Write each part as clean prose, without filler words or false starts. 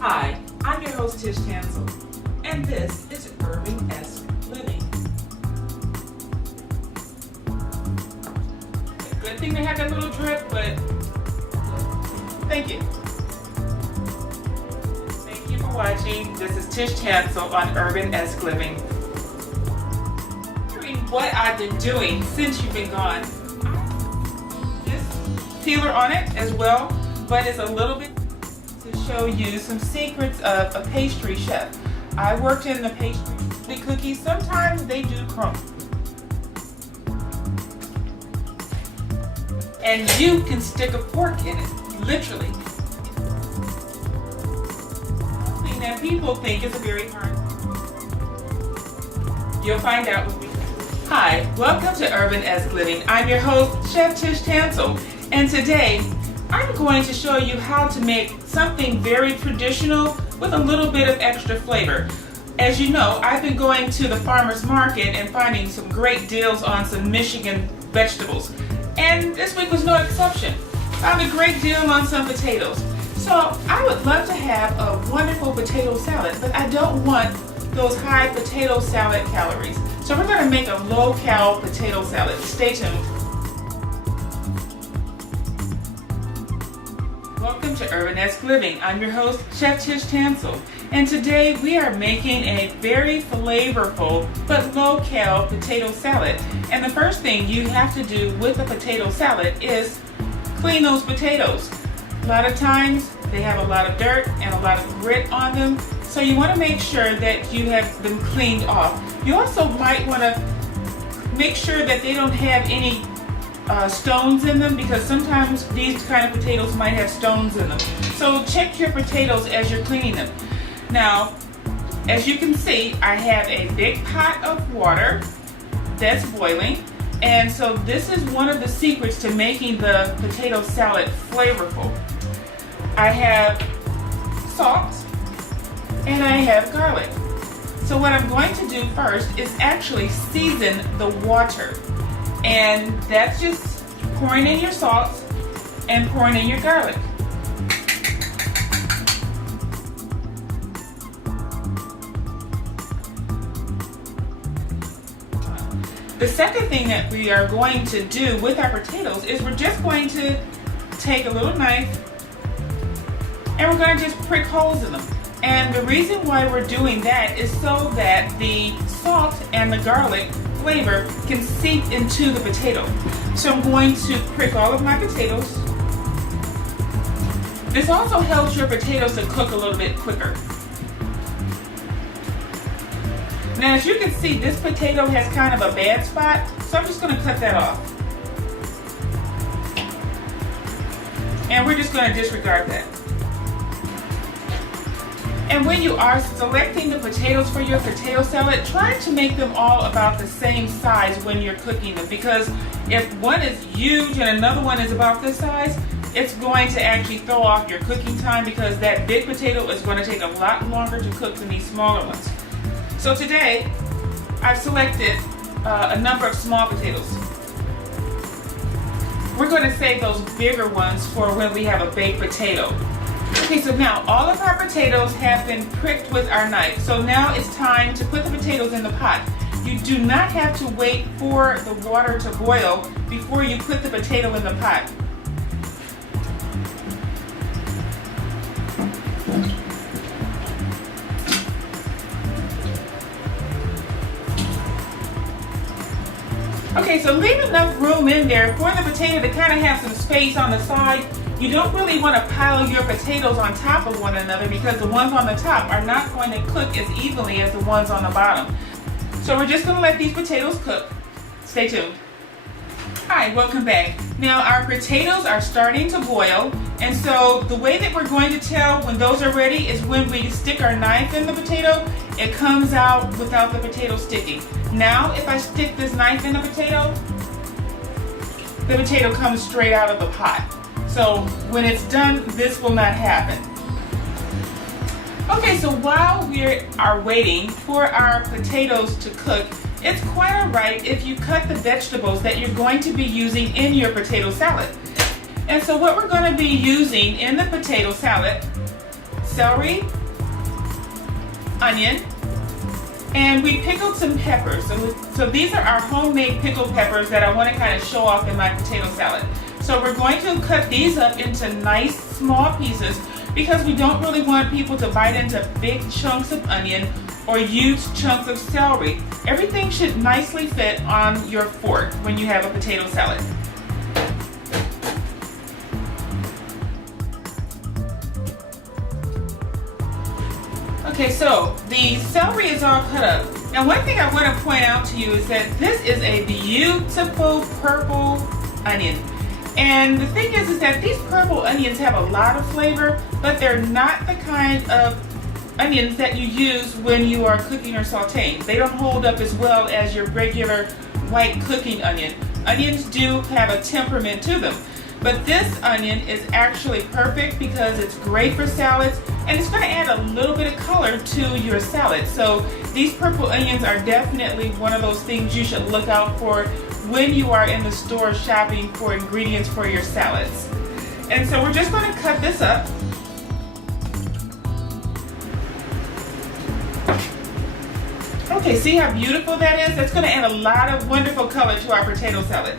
Hi, I'm your host Tish Tansil, and this is URBANesque Living. Good thing they had that little drip, but thank you. Thank you for watching. This is Tish Tansil on URBANesque Living. Wondering what I've been doing since you've been gone. This peeler on it as well, but it's a little bit to show you some secrets of a pastry chef. I worked in the pastry cookies. Sometimes they do crumble. And you can stick a fork in it, literally. Something that people think is a very hard. You'll find out with me. Hi, welcome to URBANesque Living. I'm your host, Chef Tish Tansil, and today I'm going to show you how to make something very traditional with a little bit of extra flavor. As you know, I've been going to the farmer's market and finding some great deals on some Michigan vegetables. And this week was no exception. Found a great deal on some potatoes. So I would love to have a wonderful potato salad, but I don't want those high potato salad calories. So we're going to make a low-cal potato salad. Stay tuned. Welcome to URBANesque Living. I'm your host, Chef Tish Tansil, and today we are making a very flavorful but low-cal potato salad. And the first thing you have to do with a potato salad is clean those potatoes. A lot of times they have a lot of dirt and a lot of grit on them, so you want to make sure that you have them cleaned off. You also might want to make sure that they don't have any stones in them, because sometimes these kind of potatoes might have stones in them. So check your potatoes as you're cleaning them. Now, as you can see, I have a big pot of water that's boiling, and so this is one of the secrets to making the potato salad flavorful. I have salt and I have garlic. So what I'm going to do first is actually season the water. And that's just pouring in your salt and pouring in your garlic. The second thing that we are going to do with our potatoes is we're just going to take a little knife and we're going to just prick holes in them. And the reason why we're doing that is so that the salt and the garlic flavor can seep into the potato. So I'm going to prick all of my potatoes. This also helps your potatoes to cook a little bit quicker. Now, as you can see, this potato has kind of a bad spot, so I'm just going to cut that off. And we're just going to disregard that. And when you are selecting the potatoes for your potato salad, try to make them all about the same size when you're cooking them, because if one is huge and another one is about this size, it's going to actually throw off your cooking time, because that big potato is going to take a lot longer to cook than these smaller ones. So today, I've selected a number of small potatoes. We're going to save those bigger ones for when we have a baked potato. Okay, so now all of our potatoes have been pricked with our knife. So now it's time to put the potatoes in the pot. You do not have to wait for the water to boil before you put the potato in the pot. Okay, so leave enough room in there for the potato to kind of have some space on the side. You don't really want to pile your potatoes on top of one another, because the ones on the top are not going to cook as evenly as the ones on the bottom. So we're just going to let these potatoes cook. Stay tuned. Hi, welcome back. Now our potatoes are starting to boil, and so the way that we're going to tell when those are ready is when we stick our knife in the potato, it comes out without the potato sticking. Now if I stick this knife in the potato comes straight out of the pot. So when it's done, this will not happen. Okay, so while we are waiting for our potatoes to cook, it's quite alright if you cut the vegetables that you're going to be using in your potato salad. And so what we're going to be using in the potato salad, celery, onion, and we pickled some peppers. So these are our homemade pickled peppers that I want to kind of show off in my potato salad. So we're going to cut these up into nice small pieces because we don't really want people to bite into big chunks of onion or huge chunks of celery. Everything should nicely fit on your fork when you have a potato salad. Okay, so the celery is all cut up. Now one thing I want to point out to you is that this is a beautiful purple onion. And the thing is that these purple onions have a lot of flavor, but they're not the kind of onions that you use when you are cooking or sauteing. They don't hold up as well as your regular white cooking onion. Onions do have a temperament to them. But this onion is actually perfect because it's great for salads and it's going to add a little bit of color to your salad. So these purple onions are definitely one of those things you should look out for when you are in the store shopping for ingredients for your salads. And so we're just going to cut this up. Okay, see how beautiful that is? That's going to add a lot of wonderful color to our potato salad.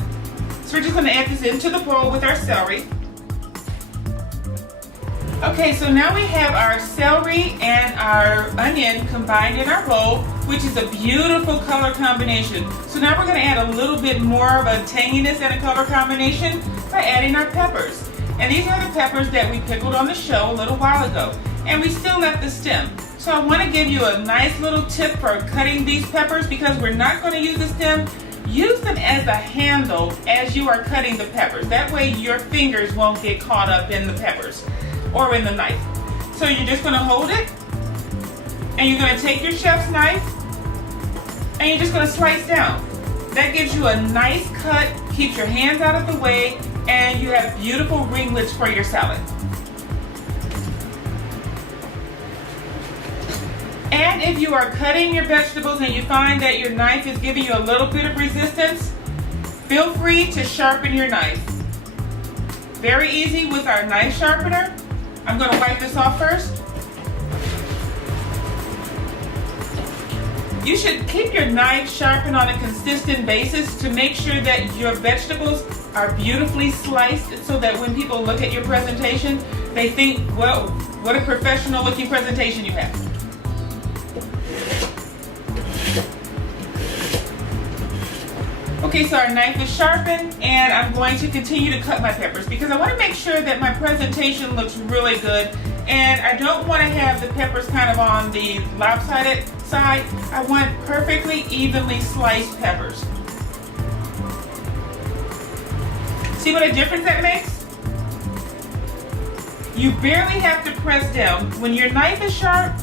So we're just going to add this into the bowl with our celery. Okay, so now we have our celery and our onion combined in our bowl, which is a beautiful color combination. So now we're going to add a little bit more of a tanginess and a color combination by adding our peppers. And these are the peppers that we pickled on the show a little while ago. And we still left the stem. So I want to give you a nice little tip for cutting these peppers because we're not going to use the stem. Use them as a handle as you are cutting the peppers. That way your fingers won't get caught up in the peppers or in the knife. So you're just going to hold it and you're going to take your chef's knife and you're just going to slice down. That gives you a nice cut, keeps your hands out of the way, and you have beautiful ringlets for your salad. And if you are cutting your vegetables and you find that your knife is giving you a little bit of resistance, feel free to sharpen your knife. Very easy with our knife sharpener. I'm going to wipe this off first. You should keep your knife sharpened on a consistent basis to make sure that your vegetables are beautifully sliced so that when people look at your presentation, they think, well, what a professional looking presentation you have. Okay, so our knife is sharpened and I'm going to continue to cut my peppers because I want to make sure that my presentation looks really good and I don't want to have the peppers kind of on the lopsided side. I want perfectly evenly sliced peppers. See what a difference that makes? You barely have to press down. When your knife is sharp,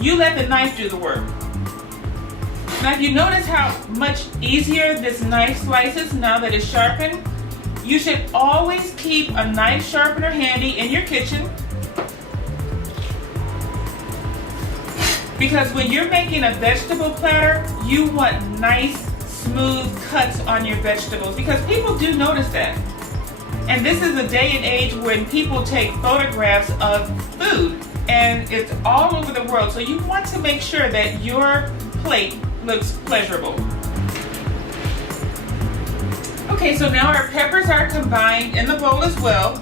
you let the knife do the work. Now if you notice how much easier this knife slices now that it's sharpened, you should always keep a knife sharpener handy in your kitchen because when you're making a vegetable platter, you want nice, smooth cuts on your vegetables because people do notice that. And this is a day and age when people take photographs of food and it's all over the world. So you want to make sure that your plate looks pleasurable. Okay, so now our peppers are combined in the bowl as well.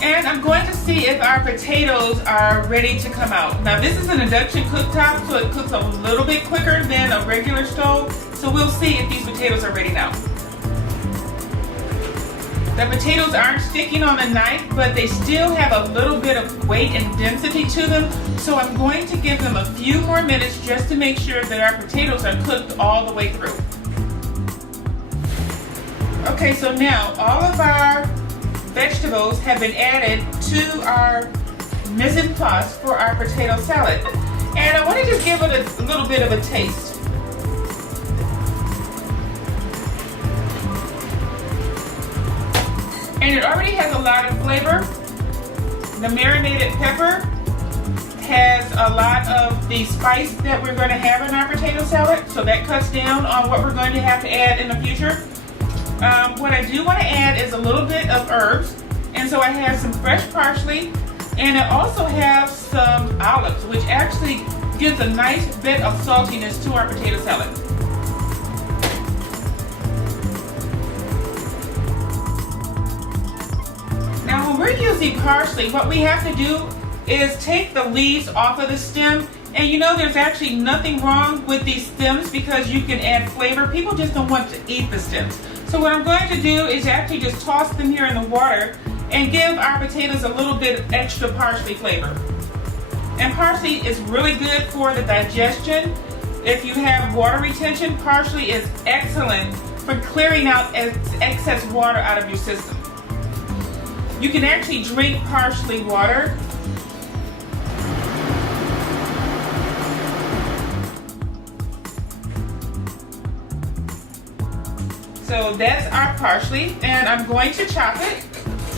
And I'm going to see if our potatoes are ready to come out. Now this is an induction cooktop, so it cooks a little bit quicker than a regular stove. So we'll see if these potatoes are ready now. The potatoes aren't sticking on the knife, but they still have a little bit of weight and density to them. So I'm going to give them a few more minutes just to make sure that our potatoes are cooked all the way through. Okay, so now all of our vegetables have been added to our mise en place for our potato salad. And I want to just give it a little bit of a taste. And it already has a lot of flavor. The marinated pepper has a lot of the spice that we're going to have in our potato salad, so that cuts down on what we're going to have to add in the future. What I do want to add is a little bit of herbs, and so I have some fresh parsley, And I also have some olives, which actually gives a nice bit of saltiness to our potato salad. Now when we're using parsley, what we have to do is take the leaves off of the stem. And you know there's actually nothing wrong with these stems because you can add flavor. People just don't want to eat the stems. So what I'm going to do is actually just toss them here in the water and give our potatoes a little bit extra parsley flavor. And parsley is really good for the digestion. If you have water retention, parsley is excellent for clearing out excess water out of your system. You can actually drink parsley water. So that's our parsley, and I'm going to chop it.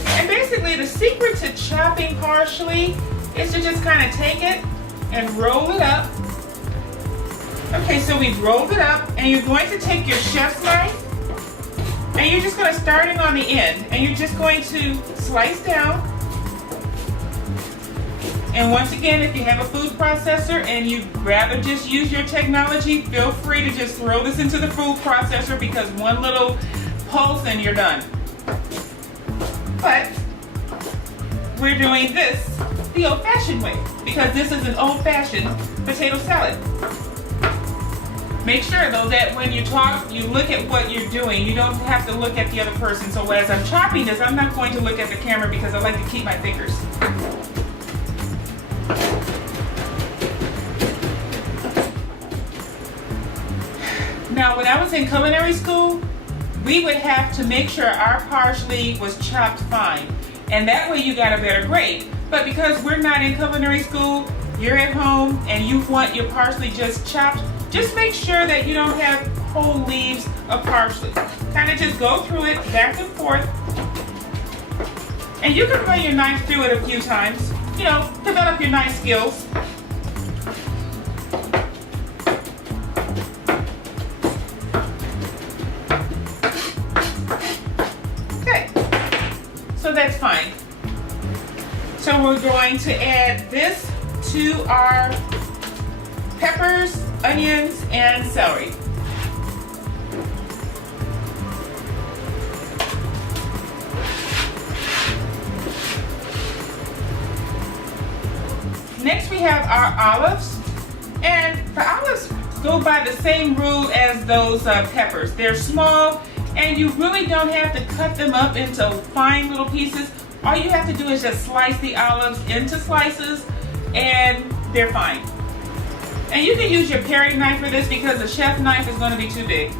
And basically the secret to chopping parsley is to just kind of take it and roll it up. Okay, so we've rolled it up, and you're going to take your chef's knife, and you're just going to start it on the end, and you're just going to slice down. And once again, if you have a food processor and you'd rather just use your technology, feel free to just throw this into the food processor because one little pulse and you're done. But we're doing this the old-fashioned way because this is an old-fashioned potato salad. Make sure though that when you talk, you look at what you're doing. You don't have to look at the other person. So as I'm chopping this, I'm not going to look at the camera because I like to keep my fingers. Now, when I was in culinary school, we would have to make sure our parsley was chopped fine, and that way you got a better grade. But because we're not in culinary school, you're at home and you want your parsley just chopped, just make sure that you don't have whole leaves of parsley. Kind of just go through it back and forth, and you can run your knife through it a few times, you know, develop your knife skills. So that's fine. So we're going to add this to our peppers, onions, and celery. Next we have our olives, and the olives go by the same rule as those peppers. They're small, and you really don't have to cut them up into fine little pieces. All you have to do is just slice the olives into slices, and they're fine. And you can use your paring knife for this because the chef knife is going to be too big.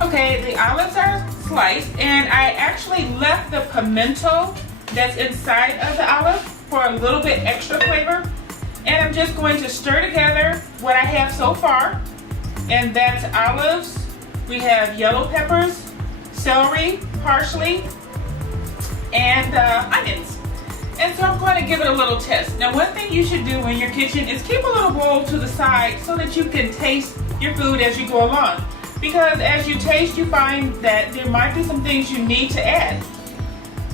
Okay, the olives are sliced, and I actually left the pimento that's inside of the olive for a little bit extra flavor. And I'm just going to stir together what I have so far. And that's olives, we have yellow peppers, celery, parsley, and onions. And so I'm going to give it a little test. Now one thing you should do in your kitchen is keep a little bowl to the side so that you can taste your food as you go along. Because as you taste, you find that there might be some things you need to add.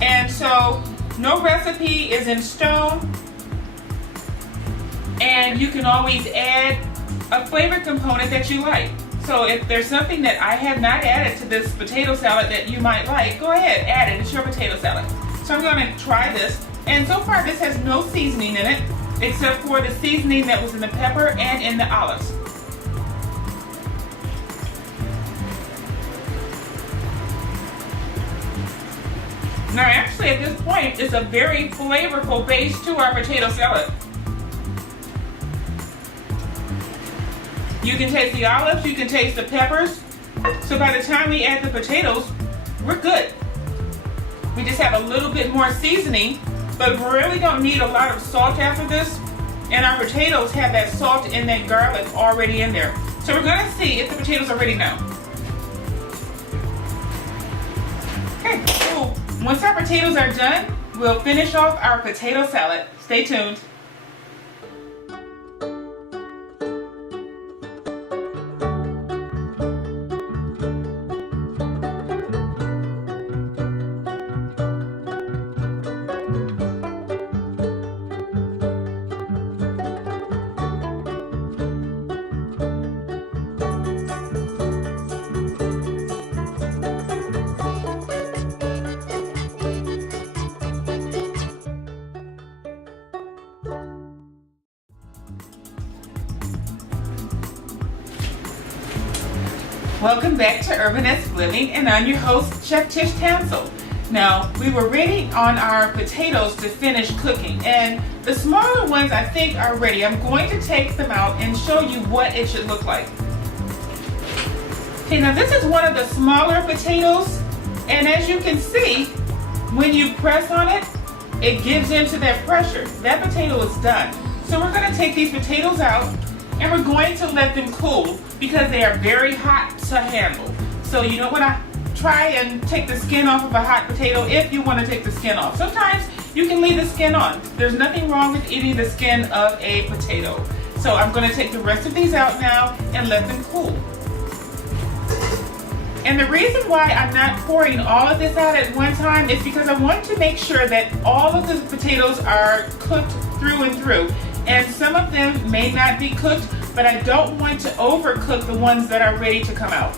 And so no recipe is in stone, and you can always add a flavor component that you like. So if there's something that I have not added to this potato salad that you might like, go ahead, add it. It's your potato salad. So I'm going to try this. And so far this has no seasoning in it except for the seasoning that was in the pepper and in the olives. Now actually at this point it's a very flavorful base to our potato salad. You can taste the olives, you can taste the peppers. So by the time we add the potatoes, we're good. We just have a little bit more seasoning, but we really don't need a lot of salt after this. And our potatoes have that salt and that garlic already in there. So we're gonna see if the potatoes are ready now. Okay, so once our potatoes are done, we'll finish off our potato salad. Stay tuned. Welcome back to URBANesque Living, and I'm your host, Chef Tish Tansil. Now, we were waiting on our potatoes to finish cooking, and the smaller ones I think are ready. I'm going to take them out and show you what it should look like. Okay, now this is one of the smaller potatoes, and as you can see, when you press on it, it gives into that pressure. That potato is done. So we're going to take these potatoes out, and we're going to let them cool because they are very hot to handle. So you don't want to try and take the skin off of a hot potato if you want to take the skin off. Sometimes you can leave the skin on. There's nothing wrong with eating the skin of a potato. So I'm going to take the rest of these out now and let them cool. And the reason why I'm not pouring all of this out at one time is because I want to make sure that all of the potatoes are cooked through and through. And some of them may not be cooked, but I don't want to overcook the ones that are ready to come out.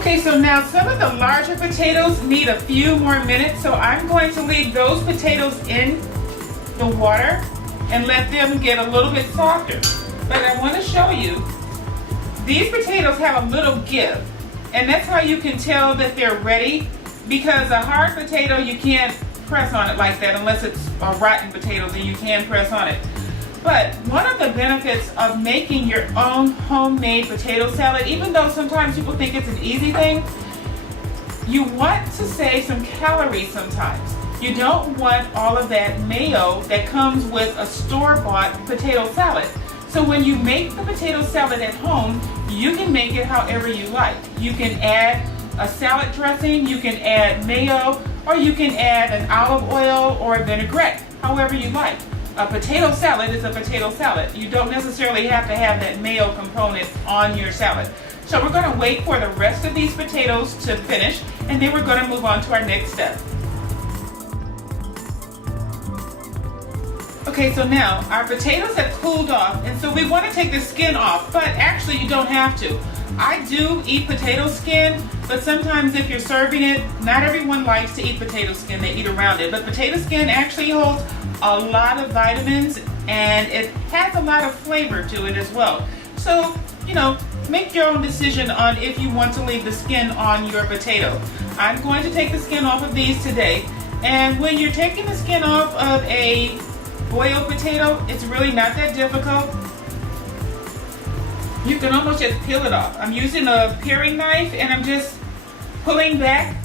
Okay, so now some of the larger potatoes need a few more minutes, so I'm going to leave those potatoes in the water and let them get a little bit softer. But I want to show you, these potatoes have a little give, and that's how you can tell that they're ready, because a hard potato, you can't press on it like that unless it's a rotten potato, then you can press on it. But one of the benefits of making your own homemade potato salad, even though sometimes people think it's an easy thing, you want to save some calories sometimes. You don't want all of that mayo that comes with a store-bought potato salad. So when you make the potato salad at home, you can make it however you like. You can add a salad dressing, you can add mayo, or you can add an olive oil or a vinaigrette, however you like. A potato salad is a potato salad. You don't necessarily have to have that mayo component on your salad. So we're going to wait for the rest of these potatoes to finish, and then we're going to move on to our next step. Okay, so now our potatoes have cooled off, and so we want to take the skin off, but actually you don't have to. I do eat potato skin, but sometimes if you're serving it, not everyone likes to eat potato skin, they eat around it. But potato skin actually holds a lot of vitamins, and it has a lot of flavor to it as well. So, make your own decision on if you want to leave the skin on your potato. I'm going to take the skin off of these today, and when you're taking the skin off of a boiled potato, it's really not that difficult. You can almost just peel it off. I'm using a paring knife, and I'm just pulling back.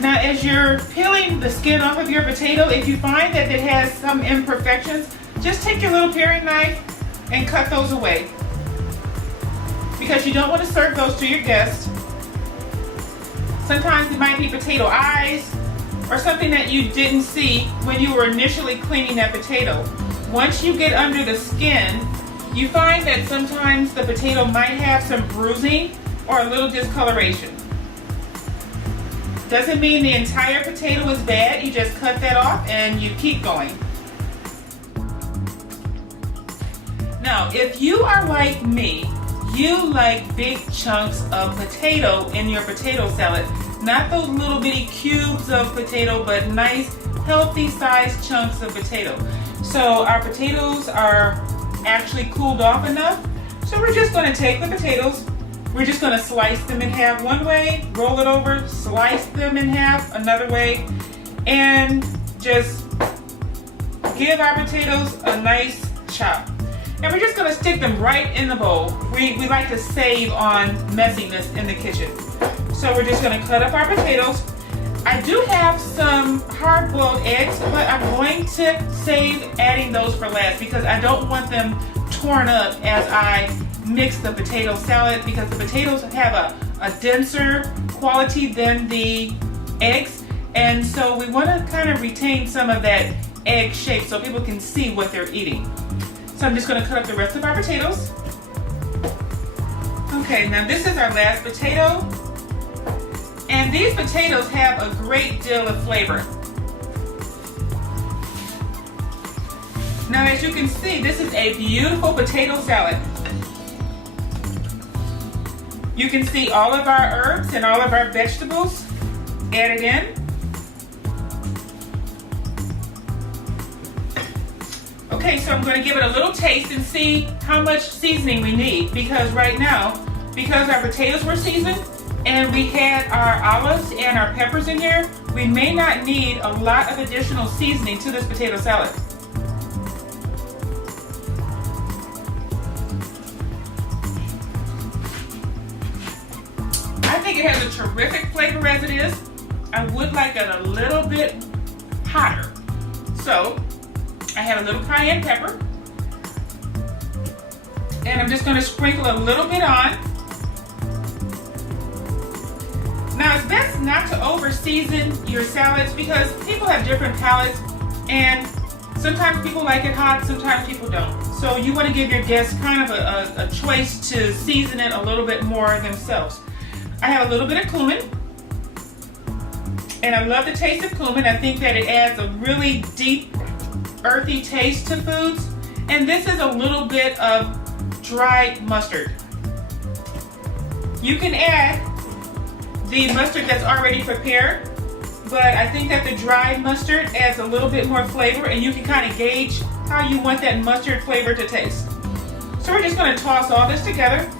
Now, as you're peeling the skin off of your potato, if you find that it has some imperfections, just take your little paring knife and cut those away, because you don't want to serve those to your guests. Sometimes it might be potato eyes or something that you didn't see when you were initially cleaning that potato. Once you get under the skin, you find that sometimes the potato might have some bruising or a little discoloration. Doesn't mean the entire potato is bad. You just cut that off and you keep going. Now, if you are like me, you like big chunks of potato in your potato salad. Not those little bitty cubes of potato, but nice, healthy sized chunks of potato. So our potatoes are actually cooled off enough. So we're just going to take the potatoes, we're just going to slice them in half one way, roll it over, slice them in half another way, and just give our potatoes a nice chop. And we're just going to stick them right in the bowl. We like to save on messiness in the kitchen. So we're just going to cut up our potatoes. I do have some hard-boiled eggs, but I'm going to save adding those for last because I don't want them torn up as I mix the potato salad, because the potatoes have a denser quality than the eggs, and so we want to kind of retain some of that egg shape so people can see what they're eating. So I'm just going to cut up the rest of our potatoes. Okay, now this is our last potato. And these potatoes have a great deal of flavor. Now, as you can see, this is a beautiful potato salad. You can see all of our herbs and all of our vegetables added in. Okay, so I'm going to give it a little taste and see how much seasoning we need, because right now, because our potatoes were seasoned and we had our olives and our peppers in here, we may not need a lot of additional seasoning to this potato salad. I think it has a terrific flavor as it is. I would like it a little bit hotter. So I have a little cayenne pepper, and I'm just going to sprinkle a little bit on. Now, it's best not to over season your salads because people have different palates, and sometimes people like it hot, sometimes people don't. So you want to give your guests kind of a choice to season it a little bit more themselves. I have a little bit of cumin, and I love the taste of cumin. I think that it adds a really deep, earthy taste to foods. And this is a little bit of dried mustard. You can add the mustard that's already prepared, but I think that the dried mustard adds a little bit more flavor, and you can kind of gauge how you want that mustard flavor to taste. So we're just going to toss all this together.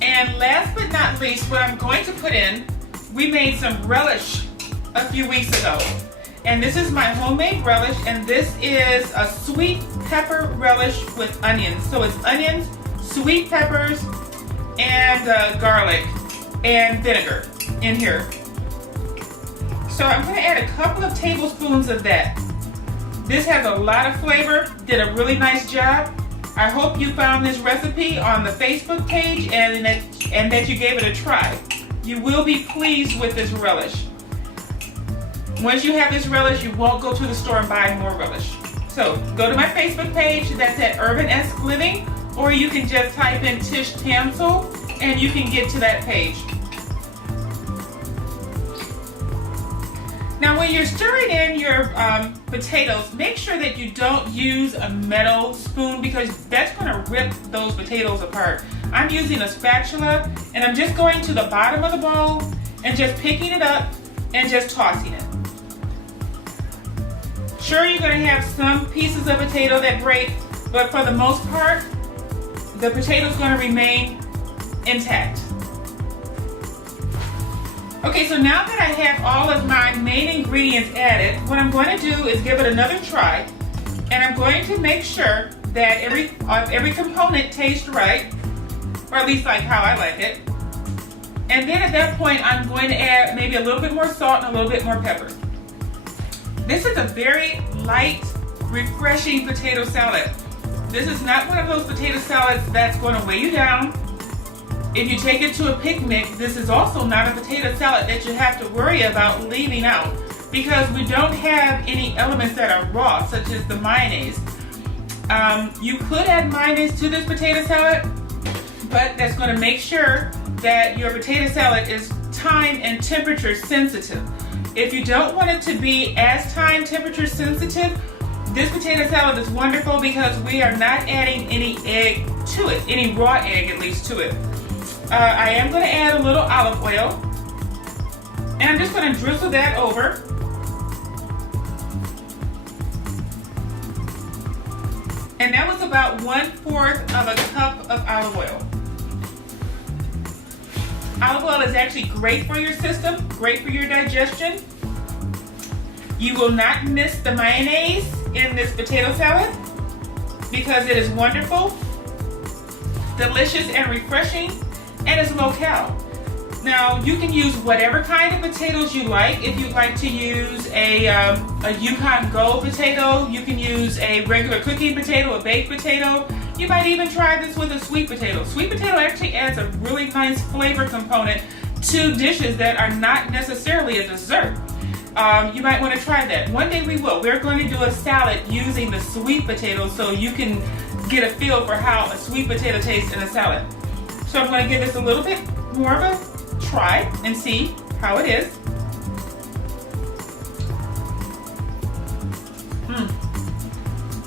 And last but not least, what I'm going to put in, we made some relish a few weeks ago. And this is my homemade relish, and this is a sweet pepper relish with onions. So it's onions, sweet peppers, and garlic and vinegar in here. So I'm going to add a couple of tablespoons of that. This has a lot of flavor, did a really nice job. I hope you found this recipe on the Facebook page and that you gave it a try. You will be pleased with this relish. Once you have this relish, you won't go to the store and buy more relish. So go to my Facebook page, that's at URBANesque Living, or you can just type in Tish Tansil and you can get to that page. Now when you're stirring in your potatoes, make sure that you don't use a metal spoon because that's going to rip those potatoes apart. I'm using a spatula, and I'm just going to the bottom of the bowl and just picking it up and just tossing it. Sure, you're going to have some pieces of potato that break, but for the most part, the potato is going to remain intact. Okay, so now that I have all of my main ingredients added, what I'm going to do is give it another try, and I'm going to make sure that every component tastes right, or at least like how I like it. And then at that point, I'm going to add maybe a little bit more salt and a little bit more pepper. This is a very light, refreshing potato salad. This is not one of those potato salads that's going to weigh you down. If you take it to a picnic, this is also not a potato salad that you have to worry about leaving out because we don't have any elements that are raw, such as the mayonnaise. You could add mayonnaise to this potato salad, but that's going to make sure that your potato salad is time and temperature sensitive. If you don't want it to be as time temperature sensitive, this potato salad is wonderful because we are not adding any egg to it, any raw egg at least to it. I am going to add a little olive oil, and I'm just going to drizzle that over. And that was about 1/4 of a cup of olive oil. Olive oil is actually great for your system, great for your digestion. You will not miss the mayonnaise in this potato salad because it is wonderful, delicious, and refreshing, and it's low cal. Now, you can use whatever kind of potatoes you like. If you'd like to use a Yukon Gold potato, you can use a regular cooking potato, a baked potato. You might even try this with a sweet potato. Sweet potato actually adds a really nice flavor component to dishes that are not necessarily a dessert. You might want to try that. One day we will. We're going to do a salad using the sweet potato so you can get a feel for how a sweet potato tastes in a salad. So I'm going to give this a little bit more of a try and see how it is.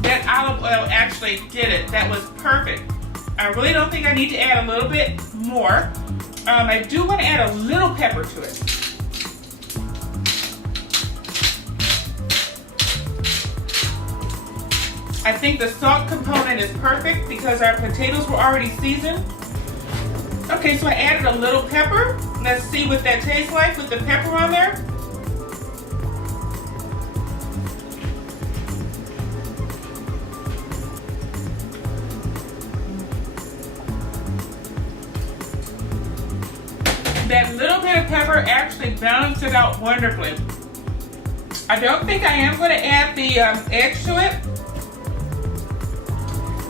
that olive oil actually did it. That was perfect. I really don't think I need to add a little bit more. I do want to add a little pepper to it. I think the salt component is perfect because our potatoes were already seasoned. Okay, so I added a little pepper. Let's see what that tastes like with the pepper on there. That little bit of pepper actually balanced it out wonderfully. I don't think I am going to add the eggs to it.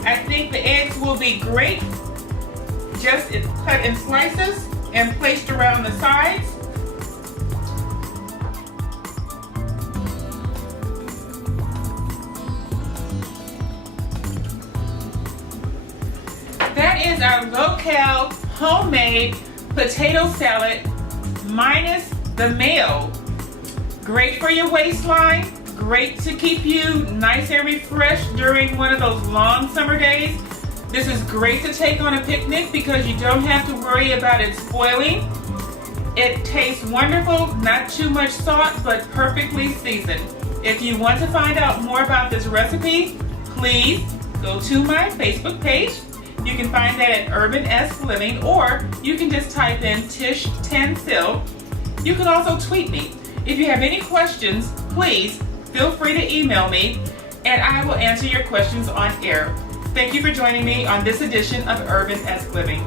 I think the eggs will be great. Just it's cut in slices and placed around the sides. That is our low-cal homemade potato salad minus the mayo. Great for your waistline, great to keep you nice and refreshed during one of those long summer days. This is great to take on a picnic because you don't have to worry about it spoiling. It tastes wonderful, not too much salt, but perfectly seasoned. If you want to find out more about this recipe, please go to my Facebook page. You can find that at URBANesque Living, or you can just type in Tish Tansil. You can also tweet me. If you have any questions, please feel free to email me, and I will answer your questions on air. Thank you for joining me on this edition of URBANesque Living.